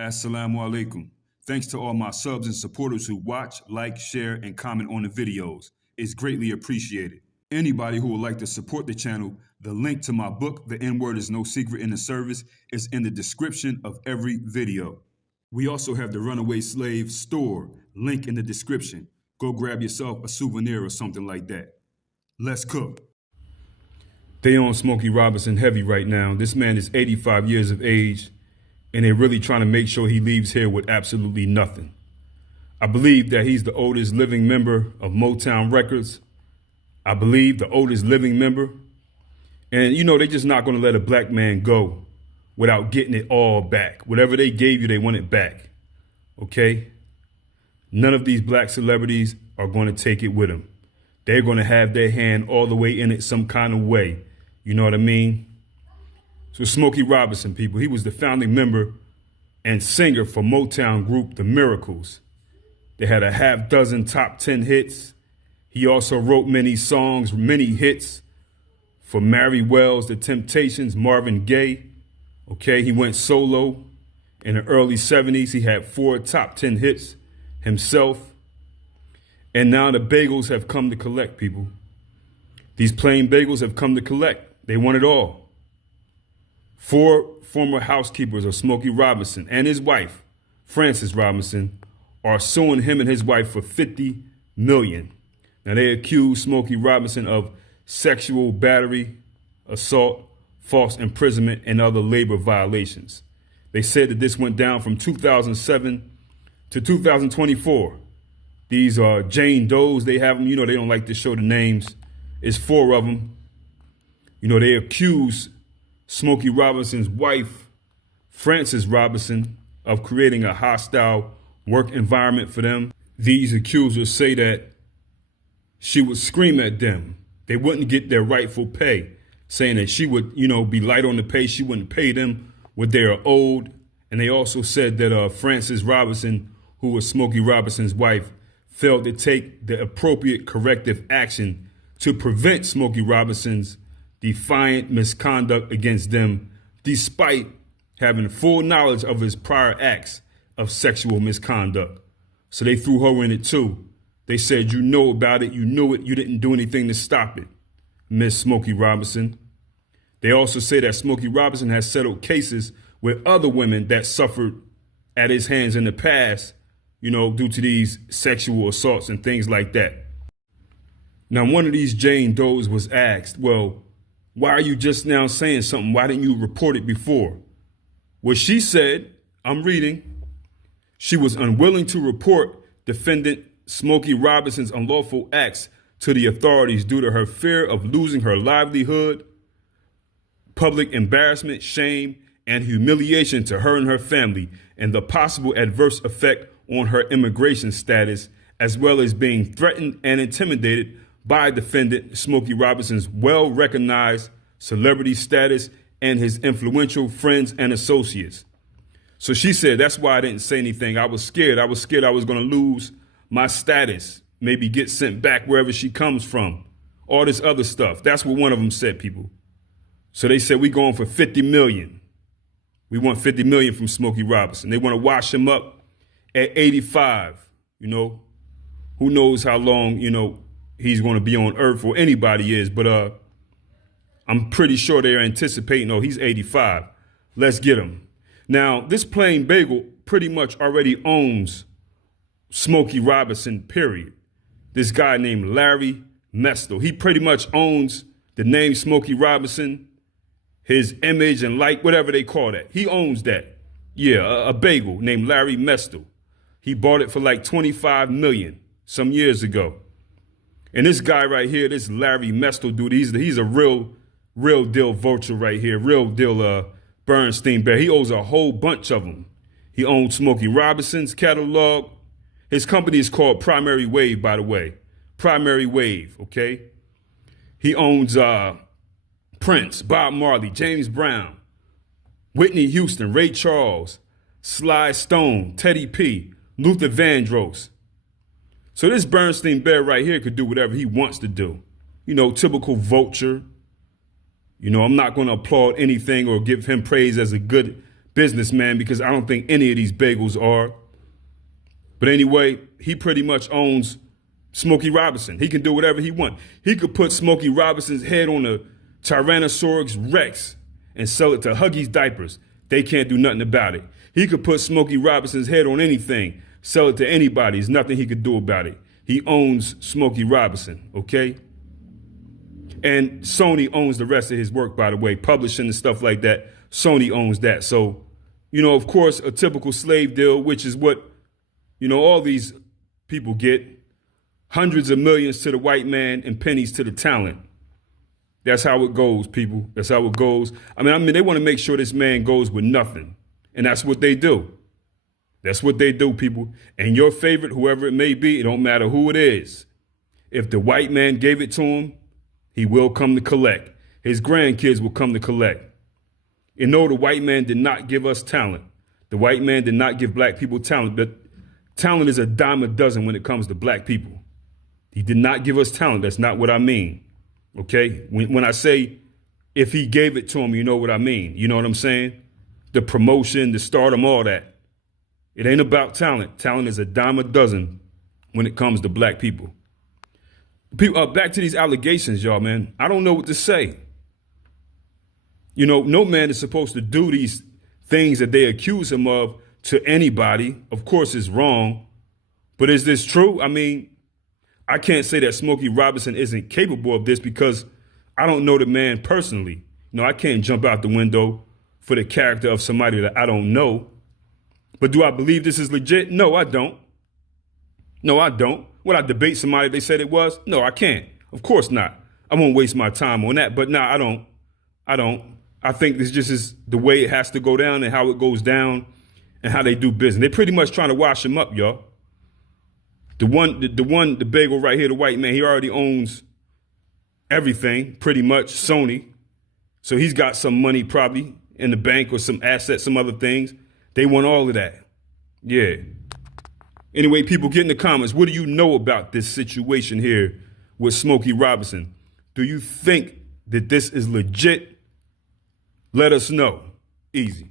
Assalamu alaikum. Thanks to all my subs and supporters who watch, like, share, and comment on the videos. It's greatly appreciated. Anybody who would like to support the channel, the link to my book, The N-Word is No Secret in the Service, is in the description of every video. We also have the Runaway Slave store, link in the description. Go grab yourself a souvenir or something like that. Let's cook. They on Smokey Robinson heavy right now. This man is 85 years of age, and they're really trying to make sure he leaves here with absolutely nothing. I believe that he's the oldest living member of Motown Records. I believe the oldest living member. And you know, they're just not going to let a black man go without getting it all back. Whatever they gave you, they want it back. Okay? None of these black celebrities are going to take it with them. They're going to have their hand all the way in it some kind of way. You know what I mean? So Smokey Robinson, people, he was the founding member and singer for Motown group The Miracles. They had a half dozen top 10 hits. He also wrote many songs, many hits for Mary Wells, The Temptations, Marvin Gaye. Okay, he went solo in the early 70s. He had 4 top 10 hits himself. And now the bagels have come to collect, people. These plain bagels have come to collect. They want it all. 4 former housekeepers of Smokey Robinson and his wife, Frances Robinson, are suing him and his wife for $50 million. Now they accuse Smokey Robinson of sexual battery, assault, false imprisonment, and other labor violations. They said that this went down from 2007 to 2024. These are Jane Does. They have them, you know, they don't like to show the names. It's 4 of them. You know, they accuse Smokey Robinson's wife, Frances Robinson, of creating a hostile work environment for them. These accusers say that she would scream at them. They wouldn't get their rightful pay, saying that she would, you know, be light on the pay. She wouldn't pay them what they are owed. And they also said that Frances Robinson, who was Smokey Robinson's wife, failed to take the appropriate corrective action to prevent Smokey Robinson's defiant misconduct against them, despite having full knowledge of his prior acts of sexual misconduct. So they threw her in it too. They said, you know about it, you knew it, you didn't do anything to stop it, Miss Smokey Robinson. They also say that Smokey Robinson has settled cases with other women that suffered at his hands in the past, you know, due to these sexual assaults and things like that. Now, one of these Jane Does was asked, well, why are you just now saying something? Why didn't you report it before? Well, she said, I'm reading, she was unwilling to report defendant Smokey Robinson's unlawful acts to the authorities due to her fear of losing her livelihood, public embarrassment, shame, and humiliation to her and her family, and the possible adverse effect on her immigration status, as well as being threatened and intimidated by defendant Smokey Robinson's well-recognized celebrity status and his influential friends and associates. So she said, that's why I didn't say anything. I was scared. I was scared I was going to lose my status, maybe get sent back wherever she comes from, all this other stuff. That's what one of them said, people. So they said, we going for 50 million. We want 50 million from Smokey Robinson. They want to wash him up at 85, you know. Who knows how long, you know, he's going to be on earth, or anybody is, but I'm pretty sure they're anticipating, oh, he's 85. Let's get him. Now, this plain bagel pretty much already owns Smokey Robinson, period. This guy named Larry Mestel. He pretty much owns the name Smokey Robinson, his image and like, whatever they call that. He owns that. Yeah, a bagel named Larry Mestel. He bought it for like 25 million some years ago. And this guy right here, this Larry Mestel dude, he's a real deal vulture right here, real deal Bernstein Bear. He owns a whole bunch of them. He owns Smokey Robinson's catalog. His company is called Primary Wave, by the way. Primary Wave, okay? He owns Prince, Bob Marley, James Brown, Whitney Houston, Ray Charles, Sly Stone, Teddy P, Luther Vandross. So this Bernstein Bear right here could do whatever he wants to do. You know, typical vulture. You know, I'm not going to applaud anything or give him praise as a good businessman because I don't think any of these bagels are. But anyway, he pretty much owns Smokey Robinson. He can do whatever he wants. He could put Smokey Robinson's head on a Tyrannosaurus Rex and sell it to Huggies diapers. They can't do nothing about it. He could put Smokey Robinson's head on anything, sell it to anybody. There's nothing he could do about it. He owns Smokey Robinson, okay? And Sony owns the rest of his work, by the way, publishing and stuff like that. Sony owns that. So, of course, a typical slave deal, which is what, all these people get. Hundreds of millions to the white man and pennies to the talent. That's how it goes, people. That's how it goes. I mean, they want to make sure this man goes with nothing. And that's what they do. That's what they do, people. And your favorite, whoever it may be, it don't matter who it is. If the white man gave it to him, he will come to collect. His grandkids will come to collect. And no, the white man did not give us talent. The white man did not give black people talent. But talent is a dime a dozen when it comes to black people. He did not give us talent. That's not what I mean. Okay? When I say if he gave it to him, you know what I mean. You know what I'm saying? The promotion, the stardom, all that. It ain't about talent. Talent is a dime a dozen when it comes to black people. Back to these allegations, y'all, man. I don't know what to say. No man is supposed to do these things that they accuse him of to anybody. Of course, it's wrong. But is this true? I mean, I can't say that Smokey Robinson isn't capable of this because I don't know the man personally. I can't jump out the window for the character of somebody that I don't know. But do I believe this is legit? No, I don't. No, I don't. Would I debate somebody they said it was? No, I can't. Of course not. I won't waste my time on that. But no, I don't. I think this just is the way it has to go down and how it goes down and how they do business. They're pretty much trying to wash him up, y'all. The bagel right here, the white man, he already owns everything, pretty much, Sony. So he's got some money probably in the bank or some assets, some other things. They want all of that. Yeah. Anyway, people, get in the comments. What do you know about this situation here with Smokey Robinson? Do you think that this is legit? Let us know. Easy.